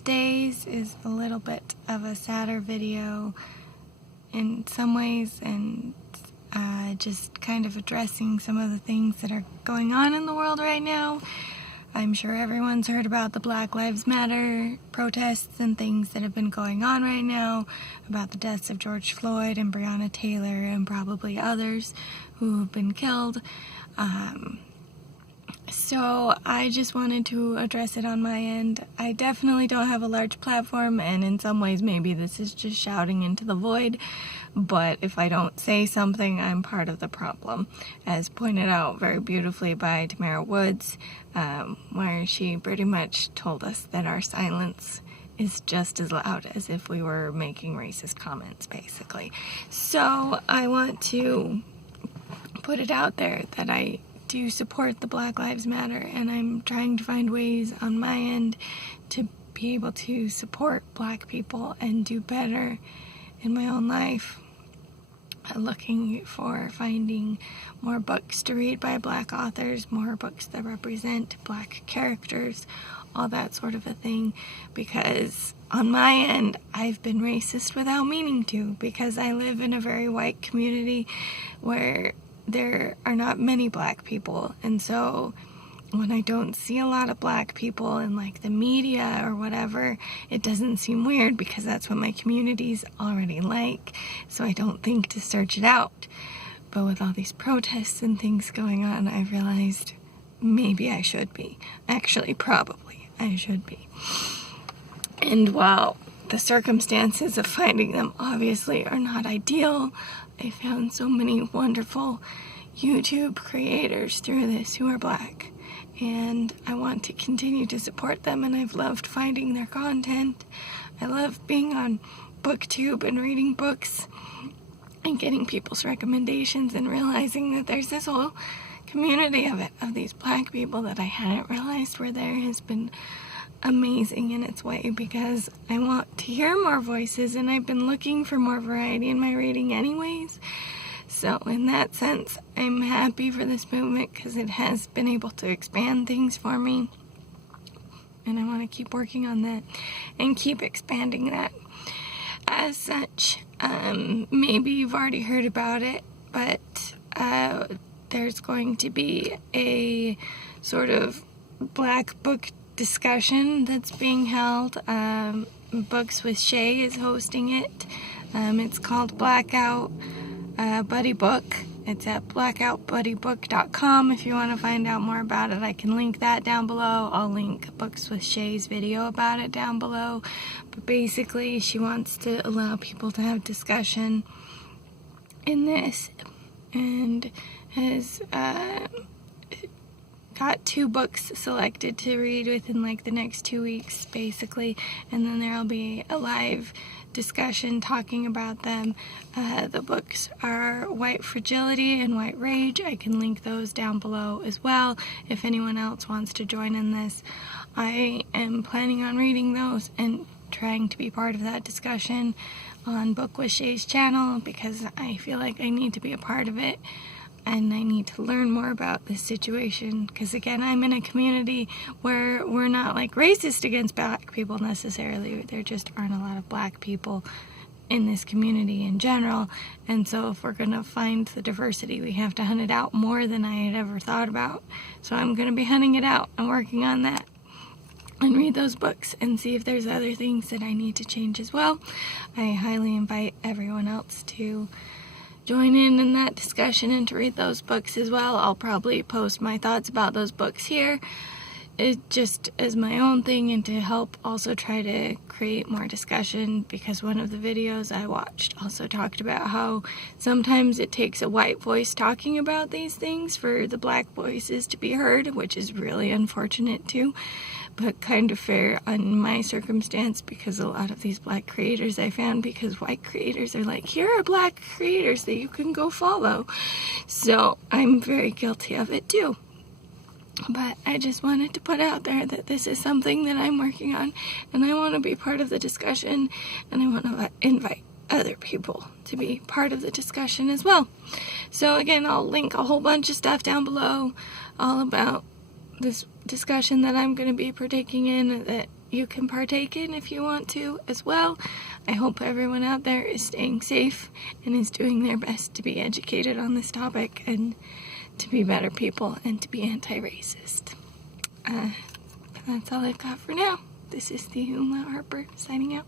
today's is a little bit of a sadder video in some ways, and just kind of addressing some of the things that are going on in the world right now. I'm sure everyone's heard about the Black Lives Matter protests and things that have been going on right now, about the deaths of George Floyd and Breonna Taylor and probably others who have been killed. So I just wanted to address it on my end. I definitely don't have a large platform, and in some ways maybe this is just shouting into the void, but if I don't say something, I'm part of the problem, as pointed out very beautifully by Tamara Woods, where she pretty much told us that our silence is just as loud as if we were making racist comments, basically. So I want to put it out there that I do support the Black Lives Matter, and I'm trying to find ways on my end to be able to support Black people and do better in my own life. I'm looking for finding more books to read by Black authors, more books that represent Black characters, all that sort of a thing, because on my end I've been racist without meaning to, because I live in a very white community where there are not many Black people, and so when I don't see a lot of Black people in like the media or whatever, it doesn't seem weird because that's what my community's already like, so I don't think to search it out. But with all these protests and things going on, I realized maybe I should be. Actually, probably I should be. And while the circumstances of finding them obviously are not ideal, I found so many wonderful YouTube creators through this who are Black, and I want to continue to support them, and I've loved finding their content. I love being on BookTube and reading books and getting people's recommendations and realizing that there's this whole community of these Black people that I hadn't realized were there has been amazing in its way, because I want to hear more voices, and I've been looking for more variety in my reading anyways. So in that sense, I'm happy for this movement because it has been able to expand things for me, and I want to keep working on that and keep expanding that. As such, maybe you've already heard about it, but there's going to be a sort of Black book discussion that's being held. Books with Shay is hosting it. It's called Blackout Buddy Book. It's at blackoutbuddybook.com. If you want to find out more about it, I can link that down below. I'll link Books with Shay's video about it down below. But basically, she wants to allow people to have discussion in this, and has got 2 books selected to read within like the next 2 weeks, basically, and then there'll be a live discussion talking about them. The books are White Fragility and White Rage. I can link those down below as well if anyone else wants to join in this. I am planning on reading those and trying to be part of that discussion on Book with Shay's channel, because I feel like I need to be a part of it. And I need to learn more about this situation, because again, I'm in a community where we're not like racist against Black people necessarily. There just aren't a lot of Black people in this community in general, and so if we're going to find the diversity, we have to hunt it out more than I had ever thought about. So I'm going to be hunting it out and working on that, and read those books and see if there's other things that I need to change as well. I highly invite everyone else to join in that discussion and to read those books as well. I'll probably post my thoughts about those books here, just as my own thing, and to help also try to create more discussion, because one of the videos I watched also talked about how sometimes it takes a white voice talking about these things for the Black voices to be heard, which is really unfortunate too, but kind of fair on my circumstance, because a lot of these Black creators I found, because white creators are like, here are Black creators that you can go follow. So I'm very guilty of it too. But I just wanted to put out there that this is something that I'm working on, and I want to be part of the discussion, and I want to invite other people to be part of the discussion as well. So again, I'll link a whole bunch of stuff down below all about this discussion that I'm going to be partaking in, that you can partake in if you want to as well. I hope everyone out there is staying safe and is doing their best to be educated on this topic and to be better people and to be anti-racist. That's all I've got for now. This is the Uma Harper signing out.